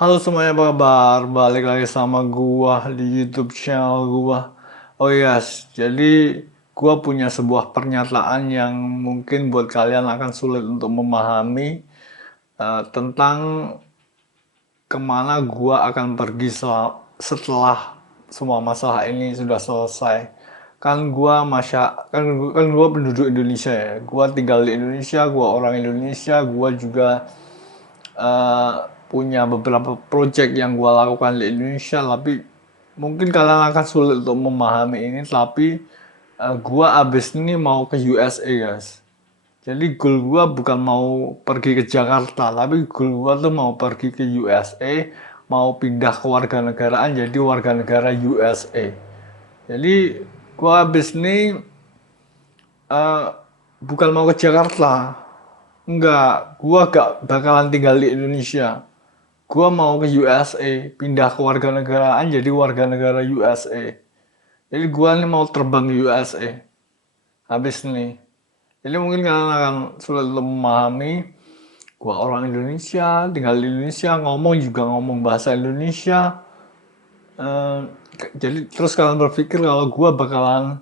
Halo semuanya, apa kabar? Balik lagi sama gua di YouTube channel gua. Oh yes, jadi gua punya sebuah pernyataan yang mungkin buat kalian akan sulit untuk memahami tentang kemana gua akan pergi setelah semua masalah ini sudah selesai. Kan gua penduduk Indonesia ya. Gua tinggal di Indonesia, gua orang Indonesia, gua juga eh, punya beberapa project yang gue lakukan di Indonesia, tapi mungkin kalian akan sulit untuk memahami ini, tapi gue abis ini mau ke USA guys. Jadi goal gue bukan mau pergi ke Jakarta, tapi goal gue tuh mau pergi ke USA, mau pindah ke warga negaraan jadi warga negara USA. Jadi gue abis ini eh, bukan mau ke Jakarta, enggak, gua gak bakalan tinggal di Indonesia. Gua mau ke USA, pindah ke warga negaraan jadi warga negara USA. Jadi gua nih mau terbang ke USA habis nih. Jadi mungkin kalian akan sulit untuk memahami. Gua orang Indonesia, tinggal di Indonesia, ngomong juga ngomong bahasa Indonesia. Eh, jadi terus kalian berpikir kalau gua bakalan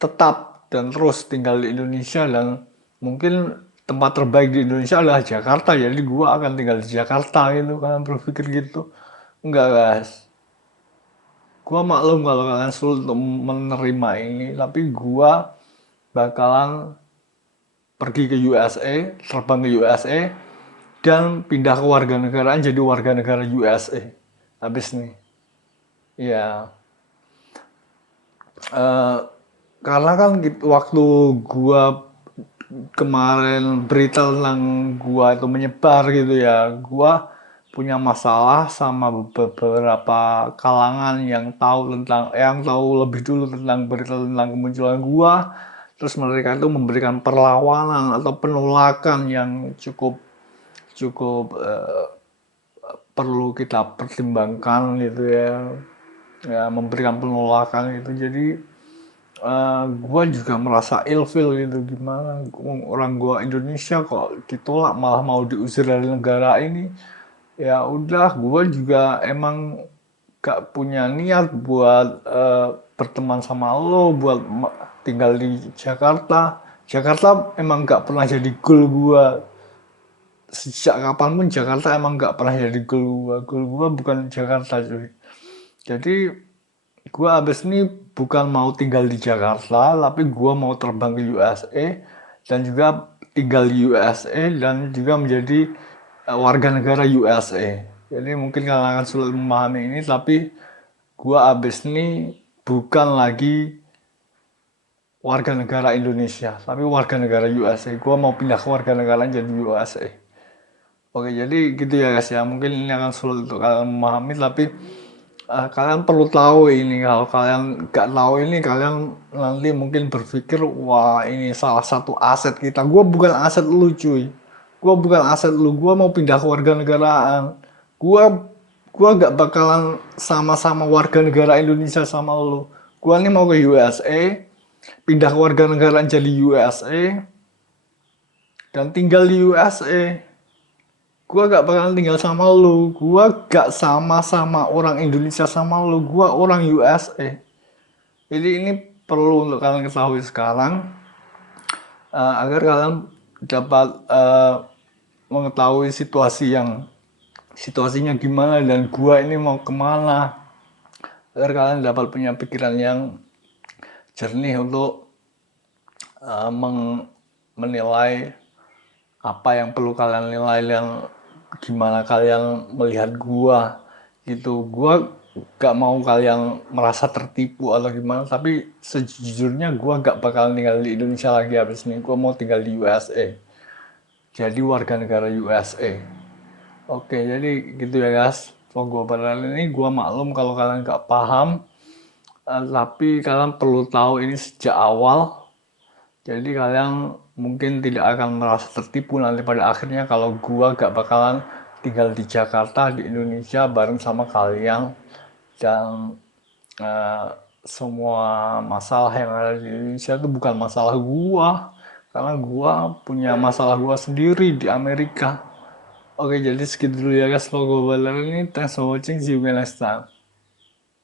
tetap dan terus tinggal di Indonesia, dan mungkin tempat terbaik di Indonesia adalah Jakarta, jadi gua akan tinggal di Jakarta gitu. Kalian berpikir gitu? Enggak guys, gua maklum kalau kalian sulit untuk menerima ini, tapi gua bakalan pergi ke USA, terbang ke USA, dan pindah ke warga negaraan jadi warga negara USA habis nih. Ya, eh, karena kan waktu gua kemarin berita tentang gua itu menyebar gitu ya, gua punya masalah sama beberapa kalangan yang tahu lebih dulu tentang berita tentang kemunculan gua. Terus mereka itu memberikan perlawanan atau penolakan yang cukup cukup perlu kita pertimbangkan gitu ya. Ya, memberikan penolakan itu. Jadi gue juga merasa ilfeel gitu, gimana orang gue Indonesia kok ditolak, malah mau diusir dari negara ini. Ya udah, gue juga emang gak punya niat buat berteman sama lo, buat tinggal di Jakarta. Jakarta emang gak pernah jadi goal gue. Sejak kapanpun Jakarta emang gak pernah jadi goal gue. Goal gue bukan Jakarta cuy. Jadi gue abis ini bukan mau tinggal di Jakarta, tapi gue mau terbang ke USA dan juga tinggal di USA dan juga menjadi warga negara USA. Jadi mungkin kalian akan sulit memahami ini, tapi gue abis ini bukan lagi warga negara Indonesia, tapi warga negara USA. Gue mau pindah ke warga negara jadi USA. Oke, jadi gitu ya guys ya. Mungkin ini akan sulit untuk kalian memahami, tapi kalian perlu tahu ini. Kalau kalian nggak tahu ini, kalian nanti mungkin berpikir, wah ini salah satu aset kita. Gue bukan aset lu cuy. Gue bukan aset lu. Gue mau pindah ke warga negaraan. Gue gua gak bakalan sama-sama warga negara Indonesia sama lu. Gue nih mau ke USA, pindah ke warga negaraan jadi USA, dan tinggal di USA. Gua gak bakalan tinggal sama lu. Gua gak sama-sama orang Indonesia sama lu. Gua orang USA. Jadi ini perlu untuk kalian ketahui sekarang, agar kalian dapat mengetahui situasinya gimana dan gua ini mau kemana, agar kalian dapat punya pikiran yang jernih untuk menilai apa yang perlu kalian nilai, yang gimana kalian melihat gua gitu. Gua gak mau kalian merasa tertipu atau gimana, tapi sejujurnya gua gak bakal tinggal di Indonesia lagi habis ini. Gua mau tinggal di USA, jadi warga negara USA. Oke, jadi gitu ya guys. So, gua pada ini gua maklum kalau kalian gak paham, tapi kalian perlu tahu ini sejak awal. Jadi kalian mungkin tidak akan merasa tertipu nanti pada akhirnya kalau gua gak bakalan tinggal di Jakarta, di Indonesia bareng sama kalian. Dan eh, semua masalah yang ada di Indonesia itu bukan masalah gua, karena gua punya masalah gua sendiri di Amerika. Oke, jadi segitu dulu ya guys. Logo baler ini. Thanks for watching. See you guys next time.